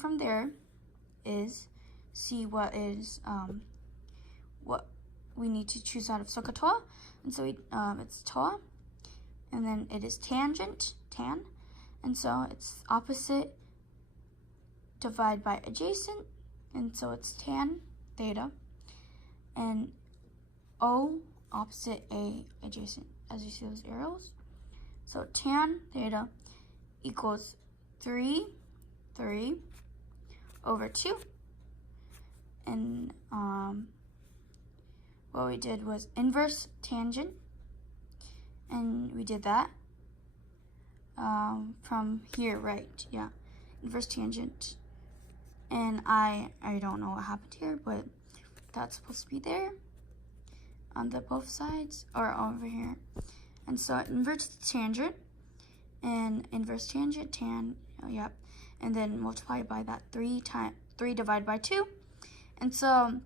from there is see what we need to choose out of SOHCAHTOA. And so it's TOA, and then it is tangent, tan, and so it's opposite divide by adjacent, and so it's tan theta, and O opposite A adjacent, as you see those arrows. So tan theta equals 3 over 2, and what we did was inverse tangent, and we did that from here, right? Yeah, inverse tangent. And I don't know what happened here, but that's supposed to be there on the both sides, or over here. And so inverse tangent and inverse tangent, tan, yep. And then multiply by that 3 divided by 2. And so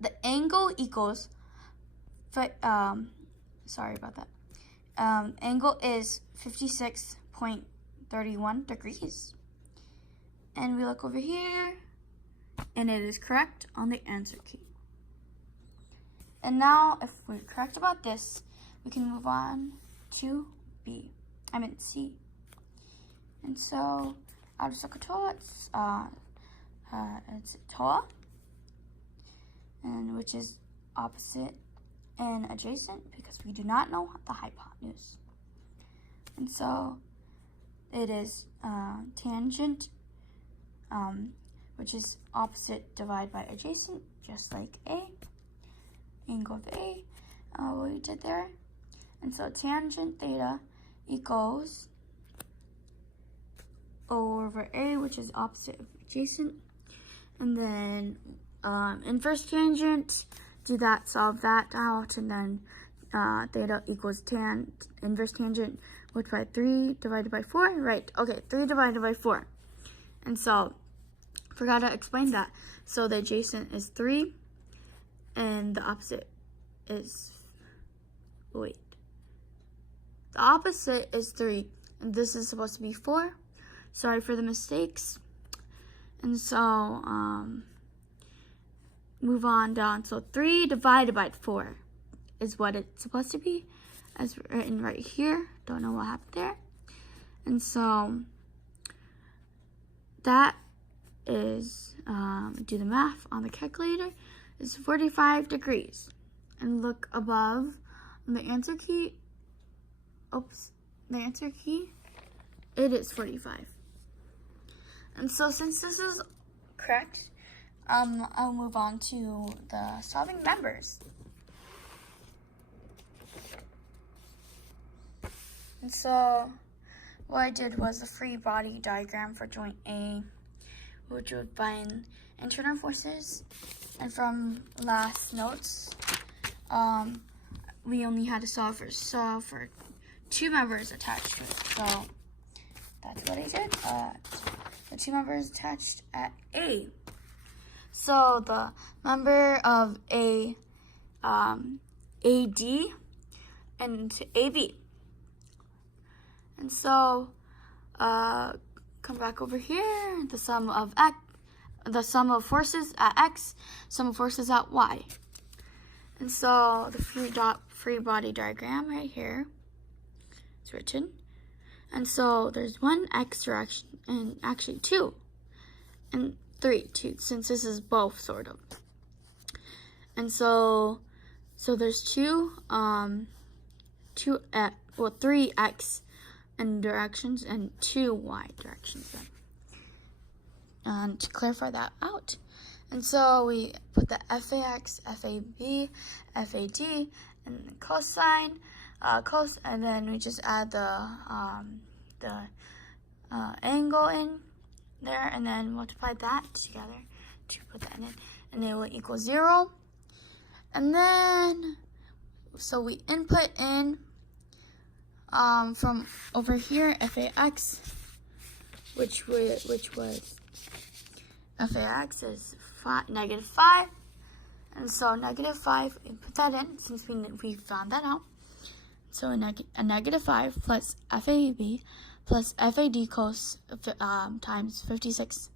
the angle equals, sorry about that. Angle is 56.31 degrees. And we look over here, and it is correct on the answer key. And now, if we're correct about this, we can move on to C. And so, out of SOHCAHTOA, it's TOA, and which is opposite and adjacent, because we do not know the hypotenuse. And so, it is tangent, which is opposite divide by adjacent, just like A, angle of A, what we did there. And so tangent theta equals O over A, which is opposite of adjacent. And then inverse tangent, do that, solve that out, and then theta equals inverse tangent, which by 3 divided by 4, right? Okay, 3 divided by 4. And so, forgot to explain that. So the adjacent is 3, and the opposite is, the opposite is 3, and this is supposed to be 4. Sorry for the mistakes. And so, move on down. So 3 divided by 4 is what it's supposed to be, as written right here. Don't know what happened there. And so, that is, do the math on the calculator, is 45 degrees. And look above on the answer key. Oops, the answer key, it is 45. And so since this is correct, I'll move on to the solving members. And so what I did was a free body diagram for joint A, which would find internal forces. And from last notes, we only had to solve for 2 members attached to it. So that's what I did. The 2 members attached at A. So the member of A, AD and AB. And so, come back over here, the sum of forces at X, sum of forces at Y. And so, the free body diagram right here is written. And so, there's 1 X direction, and actually 2, and 3, since this is both, sort of. And so there's 3 X in directions and 2 Y directions then. And to clarify that out. And so we put the FAX, FAB, FAD, and the cosine, and then we just add the angle in there, and then multiply that together to put that in, and it will equal 0. And then, so we input in from over here, FAX, which was FAX is -5, and so -5, we put that in since we found that out. So a -5 plus FAB plus FAD cos times 56